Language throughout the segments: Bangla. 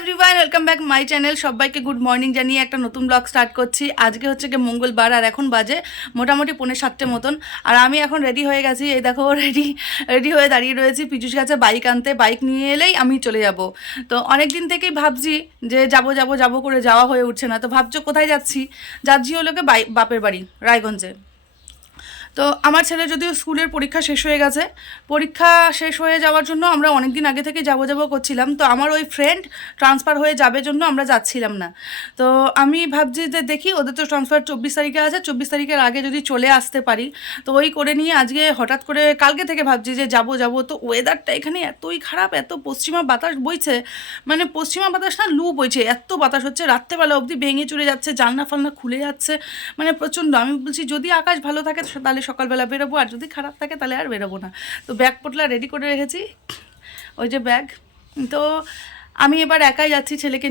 Everyone, welcome back my channel. সবাইকে গুড মর্নিং জানিয়ে একটা নতুন ব্লগ স্টার্ট করছি। আজকে হচ্ছে কি মঙ্গলবার, আর এখন বাজে মোটামুটি 6:45 মতন। আর আমি এখন রেডি হয়ে গেছি। এই দেখো রেডি হয়ে দাঁড়িয়ে রয়েছি। পিজুস গেছে বাইক আনতে, বাইক নিয়ে এলেই আমি চলে যাব। তো অনেক দিন থেকেই ভাবছি যে যাব করে যাওয়া হয়ে উঠছে না। তো ভাবছো কোথায় যাচ্ছি? যাচ্ছি হলো কি বাপের বাড়ি রায়গঞ্জে। তো আমার ছেলে যদিও স্কুলের পরীক্ষা শেষ হয়ে গেছে, পরীক্ষা শেষ হয়ে যাওয়ার জন্য আমরা অনেক দিন আগে থেকে যাব করছিলাম। তো আমার ওই ফ্রেন্ড ট্রান্সফার হয়ে যাবে জন্য আমরা যাচ্ছিলাম না। তো আমি ভাবছি যে দেখি, ওদের তো ট্রান্সফার 24 তারিখে আছে, 24 তারিখের আগে যদি চলে আসতে পারি তো ওই করে নিয়ে আজকে হঠাৎ করে কালকে থেকে ভাবছি যে যাব। তো ওয়েদারটা এখানে এতই খারাপ, এত পশ্চিমা বাতাস বইছে, মানে পশ্চিমা বাতাস না, লু বইছে, এত বাতাস হচ্ছে, রাত্রেবেলা অবধি ভেঙে চুরে যাচ্ছে, জানলা ফালনা খুলে যাচ্ছে, মানে প্রচণ্ড। আমি বলছি যদি আকাশ ভালো থাকে তাহলে সকালবেলা বেরোবো, আর যদি খারাপ থাকে তাহলে আর বেরোবো না। তো ব্যাগ পটলা রেডি করে রেখেছি, ওই যে ব্যাগ। তো আমি এবার একাই যাচ্ছি ছেলেকে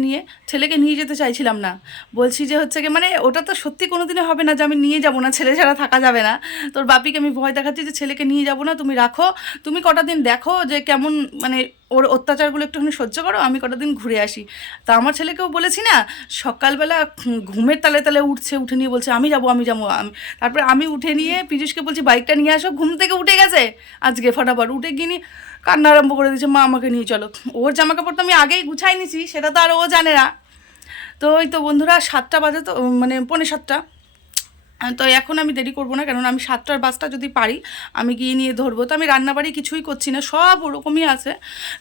নিয়ে যেতে চাইছিলাম না। বলছি যে হচ্ছে কি, মানে ওটা তো সত্যি কোনো দিনও হবে না যে আমি নিয়ে যাবো না, ছেলে ছাড়া থাকা যাবে না। তোর বাপিকে আমি ভয় দেখাচ্ছি যে ছেলেকে নিয়ে যাবো না, তুমি রাখো, তুমি কটা দিন দেখো যে কেমন, মানে ওর অত্যাচারগুলো একটুখানি সহ্য করো, আমি কটা দিন ঘুরে আসি। তা আমার ছেলেকেও বলেছি না, সকালবেলা ঘুমের তালে তালে উঠে নিয়ে বলছে আমি যাবো। তারপরে আমি উঠে নিয়ে পীযূষকে বলছি বাইকটা নিয়ে আসো, ঘুম থেকে উঠে গেছে আজকে ফটাফট, উঠে গিয়ে কান্না আরম্ভ করে দিয়েছে, মা আমাকে নিয়ে চলো। ওর জামা কাপড় তো আমি আগেই গুছাই নিছি, সেটা তো আর ও জানে না। তো ওই তো বন্ধুরা 7টা বাজে, তো মানে 6:45। তো এখন আমি দেরি করবো না, কেননা আমি 7টার বাসটা যদি পারি আমি গিয়ে নিয়ে ধরবো। তো আমি রান্নাবাড়ি কিছুই করছি না, সব ওরকমই আছে।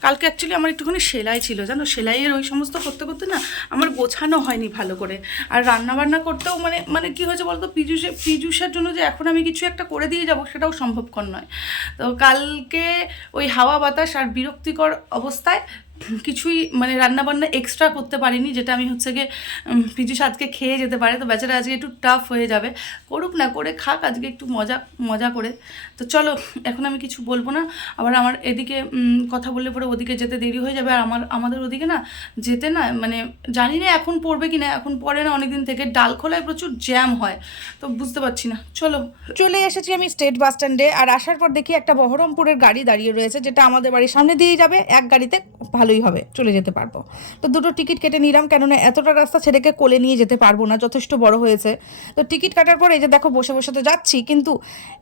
কালকে অ্যাকচুয়ালি আমার একটুখানি সেলাই ছিল, জানো, সেলাইয়ের ওই সমস্ত করতে করতে না আমার গোছানো হয়নি ভালো করে। আর রান্নাবান্না করতেও মানে কী হয়েছে বলতো, পীযূষের জন্য যে এখন আমি কিছু একটা করে দিয়ে যাবো সেটাও সম্ভবপর নয়। তো কালকে ওই হাওয়া বাতাস আর বিরক্তিকর অবস্থায় কিছুই মানে রান্নাবান্না এক্সট্রা করতে পারিনি, যেটা আমি হচ্ছে গিয়ে পীযূষ আজকে খেয়ে যেতে পারে। তো বেচারা আজকে একটু টাফ হয়ে যাবে, করুক না করে খাক আজকে একটু মজা করে। তো চলো, এখন আমি কিছু বলবো না, আবার আমার এদিকে কথা বললে পরে ওদিকে যেতে দেরি হয়ে যাবে। আর আমাদের ওদিকে না যেতে না, মানে জানি না এখন পড়বে কি না, এখন পড়ে না অনেকদিন থেকে, ডালখোলায় প্রচুর জ্যাম হয়, তো বুঝতে পারছি না। চলে এসেছি আমি স্টেট বাস স্ট্যান্ডে। আর আসার পর দেখি একটা বহরমপুরের গাড়ি দাঁড়িয়ে রয়েছে, যেটা আমাদের বাড়ির সামনে দিয়েই যাবে, এক গাড়িতে ভালোই হবে, চলে যেতে পারবো। তো দুটো টিকিট কেটে নিলাম, কেননা এতটা রাস্তা ছেলেকে কোলে নিয়ে যেতে পারবো না, যথেষ্ট বড় হয়েছে। তো টিকিট কাটার পর এই যে দেখো বসে বসে তো যাচ্ছি, কিন্তু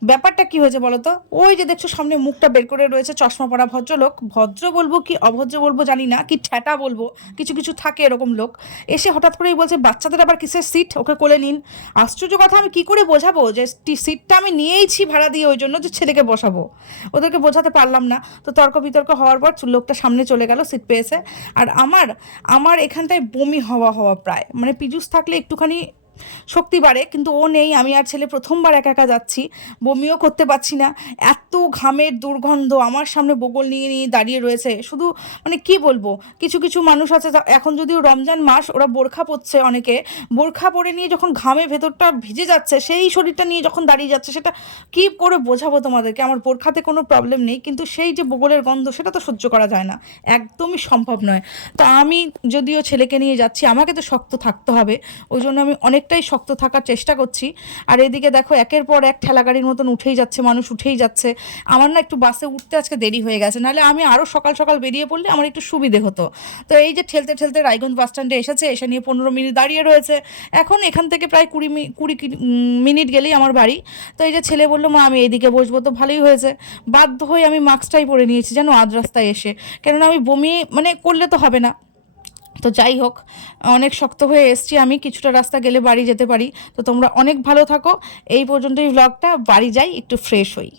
ব্যাপারটা কি হয়েছে বলো তো, ওই যে দেখছো সামনে মুখটা বের করে রয়েছে চশমা পরা ভদ্রলোক, ভদ্র বলবো কি অভদ্র বলবো জানি না, কি ঠ্যাটা বলবো, কিছু কিছু থাকে এরকম লোক, এসে হঠাৎ করেই বলছে বাচ্চাদের আবার কিসের সিট, ওকে কোলে নিন। আশ্চর্য কথা, আমি কি করে বোঝাবো যে সিটটা আমি নিয়েইছি ভাড়া দিয়ে ওই জন্য যে ছেলেকে বসাবো, ওদেরকে বোঝাতে পারলাম না। তো তর্ক বিতর্ক হওয়ার পর লোকটা সামনে চলে গেল, সিট পেয়েছে। আর আমার এখানটায় বমি হওয়া প্রায়, মানে পীযূষ থাকলে একটুখানি শক্তি বাড়ে, কিন্তু ও নেই, আমি আর ছেলে প্রথমবার একা একা যাচ্ছি, বমিও করতে পারছি না, এত ঘামের দুর্গন্ধ, আমার সামনে বগল নিয়ে নিয়ে দাঁড়িয়ে রয়েছে। শুধু মানে কি বলবো, কিছু কিছু মানুষ আছে এখন যদিও রমজান মাস, ওরা বোরখা পরছে, অনেকে বোরখা পরে নিয়ে যখন ঘামে ভেতরটা ভিজে যাচ্ছে, সেই শরীরটা নিয়ে যখন দাঁড়িয়ে যাচ্ছে, সেটা কি করে বোঝাবো তোমাদেরকে। আমার বোরখাতে কোনো প্রবলেম নেই, কিন্তু সেই যে বগলের গন্ধ সেটা তো সহ্য করা যায় না, একদমই সম্ভব নয়। তো আমি যদিও ছেলেকে নিয়ে যাচ্ছি, আমাকে তো শক্ত থাকতে হবে, ওই জন্য আমি অনেকটাই শক্ত থাকার চেষ্টা করছি। আর এদিকে দেখো একের পর এক ঠেলাগাড়ির মতন উঠেই যাচ্ছে, মানুষ উঠেই যাচ্ছে। আমার না একটু বাসে উঠতে আজকে দেরি হয়ে গেছে, নাহলে আমি আরও সকাল সকাল বেরিয়ে পড়লে আমার একটু সুবিধে হতো। তো এই যে ঠেলতে ঠেলতে রায়গঞ্জ বাস স্ট্যান্ডে এসে নিয়ে 15 মিনিট দাঁড়িয়ে রয়েছে। এখন এখান থেকে প্রায় 20 মিনিট গেলেই আমার বাড়ি। তো এই যে ছেলে বললো মা আমি এইদিকে বসবো, তো ভালোই হয়েছে, বাধ্য হয়ে আমি মাস্কটাই পরে নিয়েছি যেন আধ রাস্তায় এসে, কেননা আমি বমি মানে করলে তো হবে না। তো যাই হোক, অনেক শক্ত হয়ে এসছি আমি, কিছুটা রাস্তা গেলে বাড়ি যেতে পারি। তো তোমরা অনেক ভালো থাকো, এই পর্যন্তই ব্লগটা, বাড়ি যাই একটু ফ্রেশ হই।